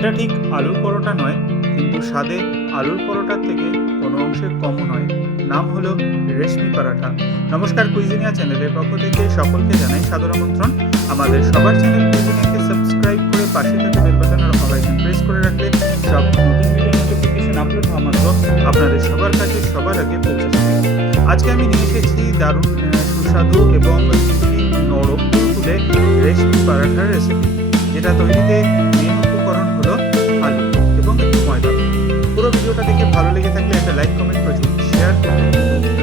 এটা ঠিক আলুর পরোটা নয়, কিন্তু স্বাদে আলুর পরোটার থেকে কোনো অংশে কমও নয়। নাম হলো রেশমি পরাঠা। নমস্কার, কুইজিনিয়া চ্যানেলের পক্ষ থেকে সকলকে জানাই সাদর আমন্ত্রণ। আমাদের সবার চ্যানেল কুইজিনিয়াকে সাবস্ক্রাইব করে পাশে থাকা বেল বাটনের অল আইকন প্রেস করে রাখলে সব নতুন ভিডিও নোটিফিকেশন আপলোড হওয়া মাত্র আপনাদের সবার কাছে সবার আগে পৌঁছে যাবে। আজকে আমি নিয়ে এসেছি দারুণ সুস্বাদু এবং নরম তুলে রেশমি পরাঠার রেসিপি, যেটা তৈরিতে মেন উপকরণ হলো আলু এবং একটু ময়দা। পুরো ভিডিওটা দেখে ভালো লেগে থাকলে একটা লাইক, কমেন্ট, প্রচুর শেয়ার করতে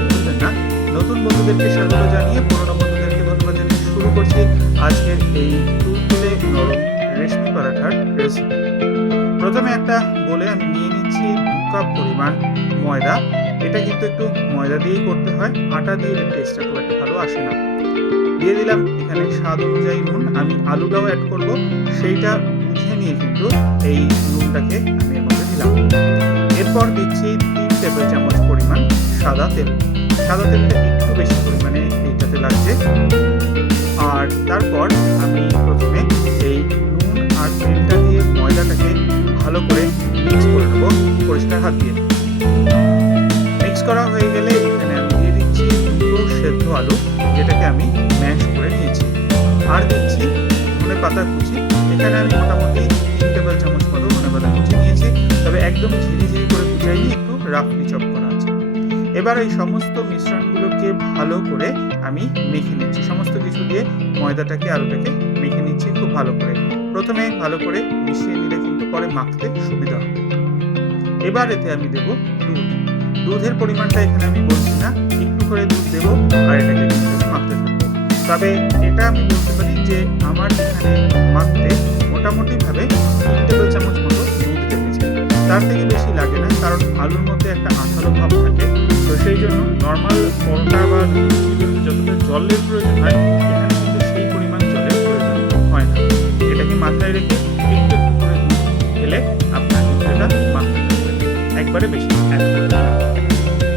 ভুলবেন না। নতুন বন্ধুদেরকে স্বাগত জানিয়ে পুরোনো বন্ধুদেরকে ধন্যবাদ জানিয়ে শুরু করছি আজকের এই তুলতুলে নরম রেশমি পরাঠার রেসিপি। প্রথমে একটা বলে আমি নিয়ে নিচ্ছি 2 কাপ পরিমাণ ময়দা। এটা কিন্তু একটু ময়দা দিয়েই করতে হয়, আটা দিয়ে টেস্টটা খুব একটা ভালো আসে না। দিয়ে দিলাম এখানে স্বাদ অনুযায়ী নুন। আমি আলুটাও অ্যাড করব, সেইটা বুঝে নিয়ে কিন্তু এই নুনটাকে আমি এর মধ্যে দিলাম। এরপর দিচ্ছি 3 টেবিল চামচ পরিমাণ সাদা তেল। সাদা তেলটা একটু বেশি পরিমাণে এইটাতে লাগছে। আর তারপর আমি প্রথমে এই নুন আর তেলটা দিয়ে ময়দাটাকে ভালো করে মিক্স করে নেবো পরিষ্কার হাত দিয়ে। মিক্স করা হয়ে গেলে এখানে আমি দিয়ে দিচ্ছি 2 সেদ্ধ আলু, যেটাকে আমি ম্যাশ করে নিয়েছি। আর দিচ্ছি ধনেপাতা কুচি। এখানে আমি মোটামুটি 3 টেবিল চামচ মতো ধনেপাতা কুচি নিয়েছি, তবে একদম ঝিরিঝিরি করে কুচাইনি, একটু রাফলি চপ করা আছে। এবার এই সমস্ত মিশ্রণগুলোকে ভালো করে আমি মেখে নিচ্ছি। সমস্ত কিছু দিয়ে ময়দাটাকে আলুটাকে মেখে নিচ্ছি খুব ভালো করে। প্রথমে ভালো করে মিশিয়ে নিলে কিন্তু পরে মাখতে সুবিধা হবে। এবার এতে আমি দেব দুধ। দুধের পরিমাণটা এখানে আমি বলছি না, একটু করে দুধ দেবো আর এটাকে মাখতে থাকবো। তবে এটা আমি বলতে পারি যে আমার এখানে মাখতে মোটামুটিভাবে 3 টেবিল চামচ মতো দুধ লেগেছে। তার থেকে বেশি লাগে না, কারণ আলুর মধ্যে একটা আঠালো ভাব থাকে। তো সেই জন্য নর্মাল পরোটা বা যতটা জলের প্রয়োজন হয়, এখানে কিন্তু সেই পরিমাণ জলের প্রয়োজন হয় না। এটাকে মাথায় রেখে একটু একটু করে দুধ ঢেলে আপনার কিন্তু এটা মাখতে থাকবেন, একবারে বেশি অ্যাড করে দিলাম।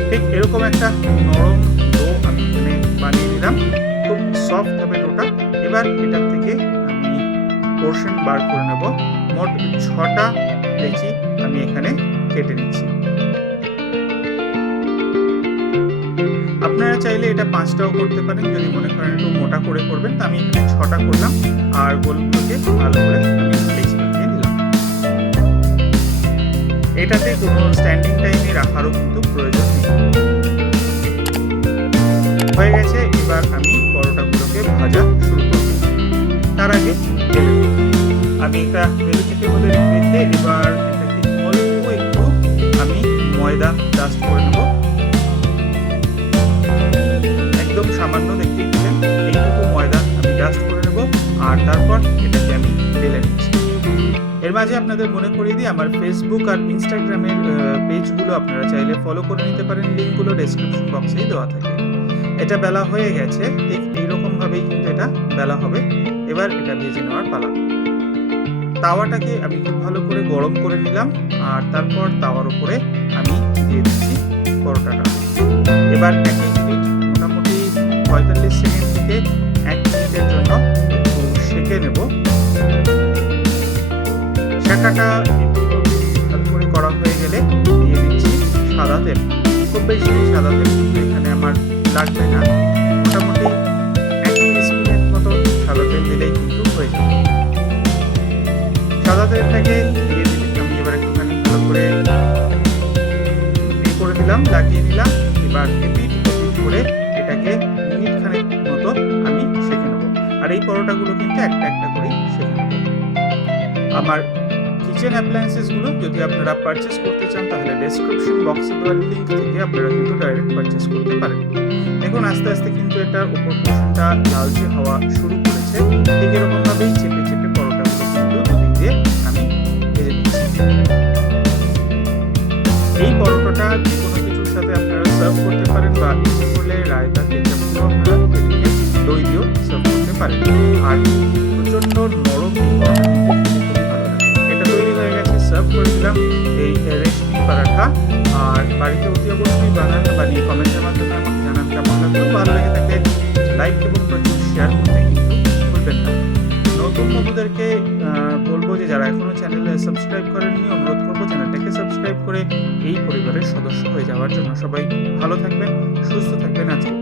ঠিক এরকম একটা নরম ডো আমি এখানে বানিয়ে নিলাম, খুব সফট হবে ডোটা। এবার এটার থেকে আমি পোর্শন বার করে নেব। মোট 6টা লেচি আমি এখানে কেটে নিচ্ছি। আপনারা চাইলে এটা 5টাও করতে পারেন, যদি মনে করেন একটু মোটা করে করবেন। তো আমি এখানে 6টা করলাম আর গোলগুলোকে ভালো করে আমি লেচি বানিয়ে নিলাম। এটাতে কোনো স্ট্যান্ডিং টাইমে রাখারও কিন্তু প্রয়োজন নেই। হয়ে গেছে, এবার আমি পরোটাগুলোকে ভাজা শুরু করব। তার আগে আমি একটা বেলু থেকে মধ্যে রেখে এবার এটাকে অল্প একটু আমি ময়দা ডাস্ট করে নেব। একদম সামান্য, দেখতে দিলেন এইটুকু ময়দা আমি ডাস্ট করে নেব। আর তারপর এটাকে আমি ঢেলে নিচ্ছি। এর মাঝে আপনাদের মনে করিয়ে দিই, আমার ফেসবুক আর ইনস্টাগ্রামের পেজগুলো আপনারা চাইলে ফলো করে নিতে পারেন। লিঙ্কগুলো ডেসক্রিপশন বক্সেই দেওয়া থাকে। এটা বেলা হয়ে গেছে, ঠিক এইরকম ভাবেই কিন্তু এটা বেলা হবে। এবার এটা ভেজে নেওয়ার পালা। তাওয়াটাকে আমি খুব ভালো করে গরম করে নিলাম আর তারপর তাওয়ার উপরে আমি দিয়ে দিচ্ছি পরোটাটা। এবার একই মিনিট, মোটামুটি 45 সেকেন্ড থেকে 1 মিনিটের জন্য একটু সেঁকে নেব। সেঁকাটা একটু ভালো করে করা হয়ে গেলে দিয়ে দিচ্ছি সাদা তেল। খুব বেশি সাদা তেল কিন্তু এখানে আমার লাগবে না, মোটামুটি 1 টিস্পুনের মতো সাদা তেল দিলেই কিন্তু হয়ে যাবে। সাদা তেলটাকে দিয়ে দিলে আমি এবার একটুখানি ভালো করে করে দিলাম, লাগিয়ে নিলাম। এবার এপিট ওপিট করে এটাকে মিনিট খানেক মতো আমি সেঁকে নেবো। আর এই পরোটাগুলো কিন্তু একটা একটা করেই সেঁকে নেবো। আমার কিচেন অ্যাপ্লায়েন্সেসগুলো যদি আপনারা পারচেস করতে চান, তাহলে ডেসক্রিপশন বক্সে দেওয়া লিঙ্ক থেকে আপনারা কিন্তু ডাইরেক্ট পারচেস করতে পারেন। দেখুন আস্তে আস্তে কিন্তু এটার উপর পোর্শনটা লালচে হওয়া শুরু করেছে। ঠিক এরকমভাবেই চেপে চেপে পরোটাগুলো কিন্তু দুদিক দিয়ে আমি ভেজে নিচ্ছি। এই পরোটাটা যে কোনো কিছুর সাথে আপনারা সার্ভ করতে পারেন, বা ইচ্ছে করলে রায়তা, কেচাপ দিয়েও আপনারা এদিকে দই দিয়েও সার্ভ করতে পারেন। আর প্রচণ্ড নরম এই পরোটা কিন্তু খুবই ভালো লাগে। এটা তৈরি হয়ে গেছে, সার্ভ করে দিলাম এই রেশমি পরাঠা। আর বাড়িতে অতি অবশ্যই বানিয়ে কমেন্টের মাধ্যমে আমাকে জানান কেমন লাগলো। ভালো লেগে থাকলে লাইক এবং প্রচুর শেয়ার করতে কিন্তু ভুলবেন না। নতুন নতুন বন্ধুদেরকে বলবো যে যারা এখনো চ্যানেলে সাবস্ক্রাইব করেননি, অনুরোধ করবো চ্যানেলটাকে সাবস্ক্রাইব করে এই পরিবারের সদস্য হয়ে যাওয়ার জন্য। সবাই ভালো থাকবেন, সুস্থ থাকবেন, আজকে